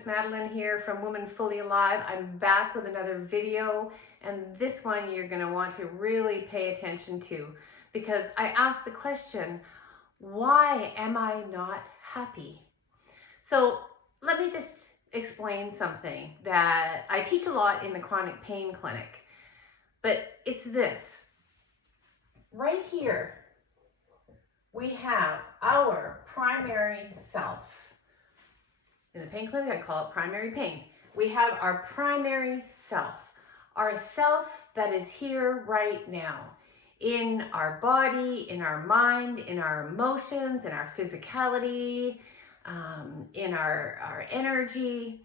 it's Madeline here from Woman Fully Alive. I'm back with another video, and this one you're going to want to really pay attention to because I asked the question, why am I not happy? So let me just explain something that I teach a lot in the chronic pain clinic, but it's this. Right here, we have our primary self. In the pain clinic, I call it primary pain. We have our primary self, our self that is here right now, in our body, in our mind, in our emotions, in our physicality, in our energy.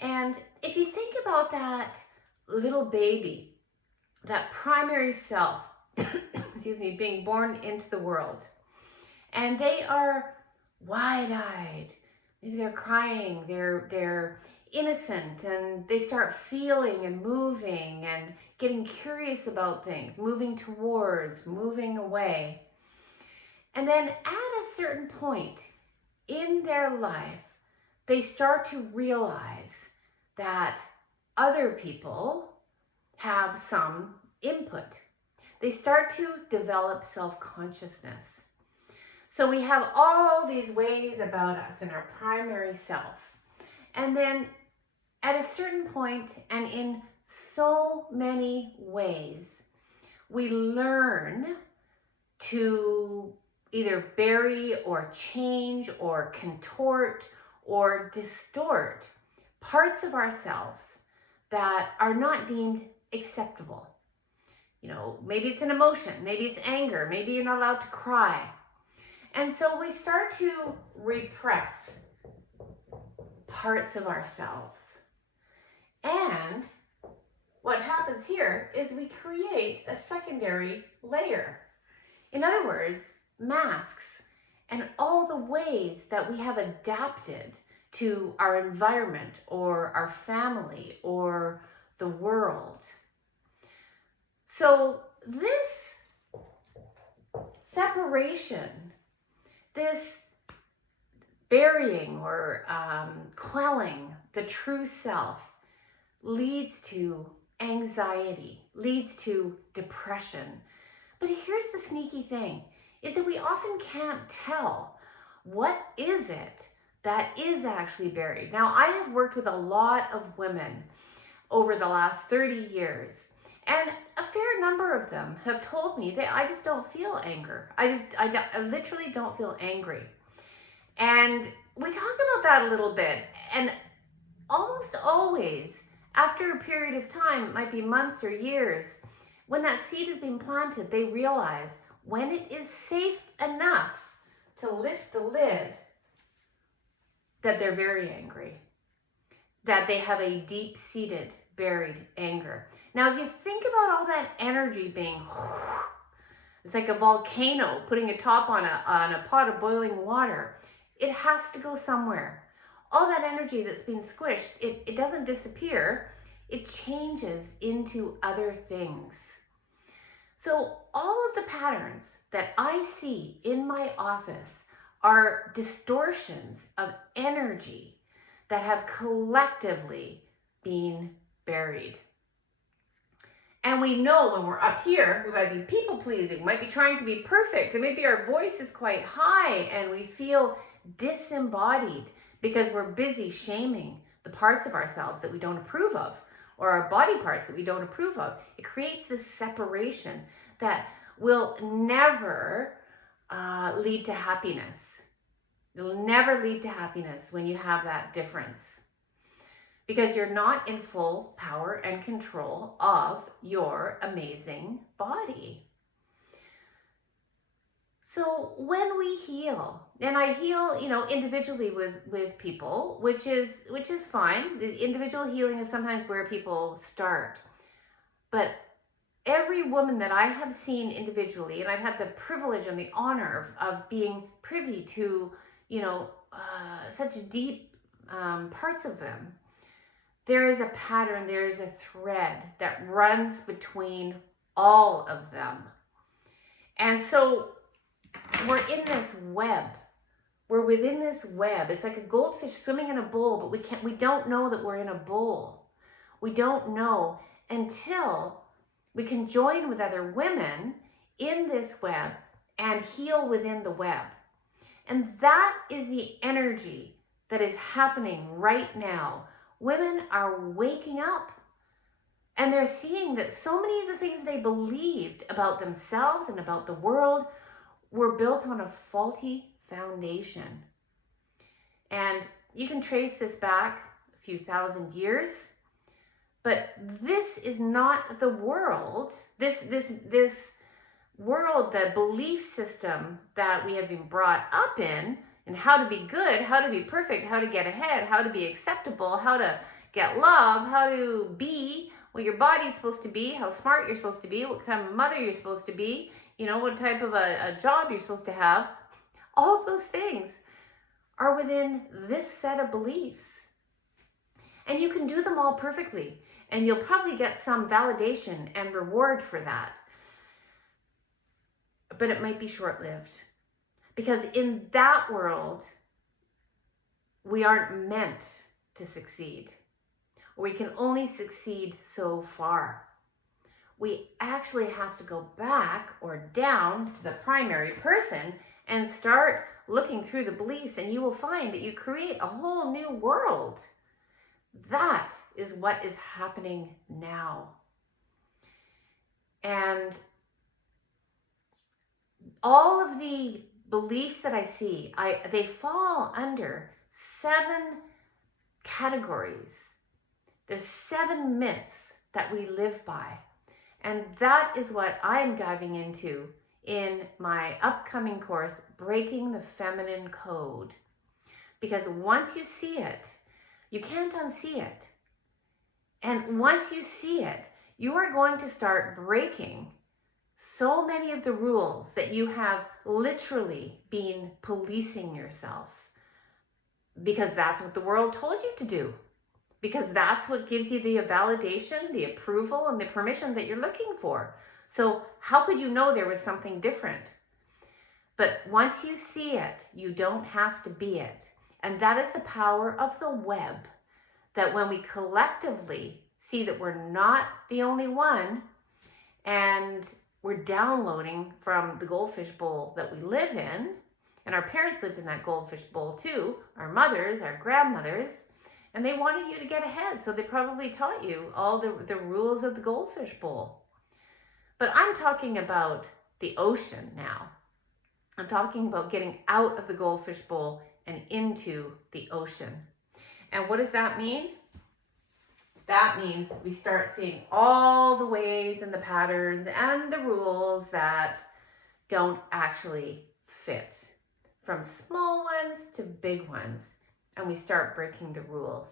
And if you think about that little baby, that primary self, excuse me, being born into the world, and they are wide-eyed, maybe they're crying, they're innocent, and they start feeling and moving and getting curious about things, moving towards, moving away. And then at a certain point in their life, they start to realize that other people have some input. They start to develop self-consciousness. So we have all these ways about us in our primary self. And then at a certain point, and in so many ways, we learn to either bury or change or contort or distort parts of ourselves that are not deemed acceptable. You know, maybe it's an emotion, maybe it's anger, maybe you're not allowed to cry. And so we start to repress parts of ourselves. And what happens here is we create a secondary layer. In other words, masks and all the ways that we have adapted to our environment or our family or the world. So this separation, this burying or quelling the true self leads to anxiety, leads to depression. But here's the sneaky thing, is that we often can't tell what is it that is actually buried. Now, I have worked with a lot of women over the last 30 years, and a fair number of them have told me that I just don't feel anger. I literally don't feel angry. And we talk about that a little bit, and almost always after a period of time, it might be months or years, when that seed has been planted, they realize when it is safe enough to lift the lid that they're very angry, that they have a deep-seated, buried anger. Now, if you think about all that energy being, it's like a volcano putting a top on a pot of boiling water. It has to go somewhere. All that energy that's been squished, it doesn't disappear. It changes into other things. So all of the patterns that I see in my office are distortions of energy that have collectively been buried. And we know when we're up here, we might be people pleasing, we might be trying to be perfect, and maybe our voice is quite high and we feel disembodied because we're busy shaming the parts of ourselves that we don't approve of, or our body parts that we don't approve of. It creates this separation that will never lead to happiness. It'll never lead to happiness when you have that difference, because you're not in full power and control of your amazing body. So when we heal, and I heal, individually with people, which is fine. The individual healing is sometimes where people start. But every woman that I have seen individually, and I've had the privilege and the honor of being privy to, such deep parts of them, there is a pattern, there is a thread that runs between all of them. And so we're in this web We're within this web. It's like a goldfish swimming in a bowl, but we don't know that we're in a bowl. We don't know until we can join with other women in this web and heal within the web. And that is the energy that is happening right now. Women are waking up and they're seeing that so many of the things they believed about themselves and about the world were built on a faulty foundation. And you can trace this back a few thousand years, but this is not the world, this world, the belief system that we have been brought up in, and how to be good, how to be perfect, how to get ahead, how to be acceptable, how to get love, how to be what your body's supposed to be, how smart you're supposed to be, what kind of mother you're supposed to be, you know, what type of a job you're supposed to have. All of those things are within this set of beliefs. And you can do them all perfectly, and you'll probably get some validation and reward for that. But it might be short-lived, because in that world, we aren't meant to succeed. We can only succeed so far. We actually have to go back or down to the primary person and start looking through the beliefs, and you will find that you create a whole new world. That is what is happening now. And all of the beliefs that I see, they fall under 7 categories. There's 7 myths that we live by. And that is what I'm diving into in my upcoming course, Breaking the Feminine Code. Because once you see it, you can't unsee it. And once you see it, you are going to start breaking so many of the rules that you have literally been policing yourself. Because that's what the world told you to do. Because that's what gives you the validation, the approval, and the permission that you're looking for. So how could you know there was something different? But once you see it, you don't have to be it. And that is the power of the web, that when we collectively see that we're not the only one, and we're downloading from the goldfish bowl that we live in, and our parents lived in that goldfish bowl too, our mothers, our grandmothers, and they wanted you to get ahead, so they probably taught you all the rules of the goldfish bowl. But I'm talking about the ocean now. I'm talking about getting out of the goldfish bowl and into the ocean. And what does that mean? That means we start seeing all the ways and the patterns and the rules that don't actually fit, from small ones to big ones, and we start breaking the rules.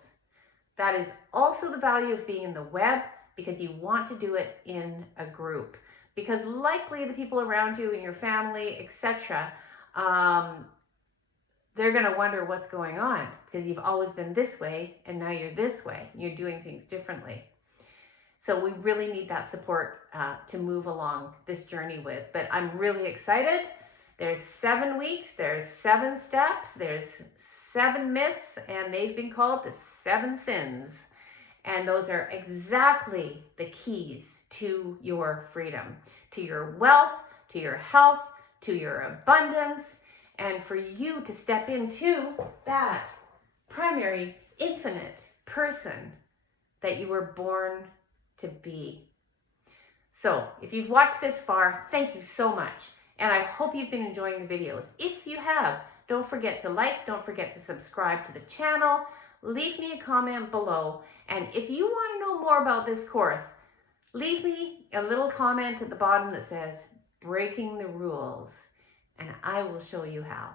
That is also the value of being in the web, because you want to do it in a group, because likely the people around you and your family, etc., they're going to wonder what's going on, because you've always been this way and now you're this way. You're doing things differently. So we really need that support to move along this journey with. But I'm really excited. There's 7 weeks, there's 7 steps, there's 7 myths, and they've been called the 7 sins. And those are exactly the keys to your freedom, to your wealth, to your health, to your abundance, and for you to step into that primary, infinite person that you were born to be. So if you've watched this far, thank you so much. And I hope you've been enjoying the videos. If you have, don't forget to like, don't forget to subscribe to the channel, leave me a comment below. And if you want to know more about this course, leave me a little comment at the bottom that says, Breaking the Rules, and I will show you how.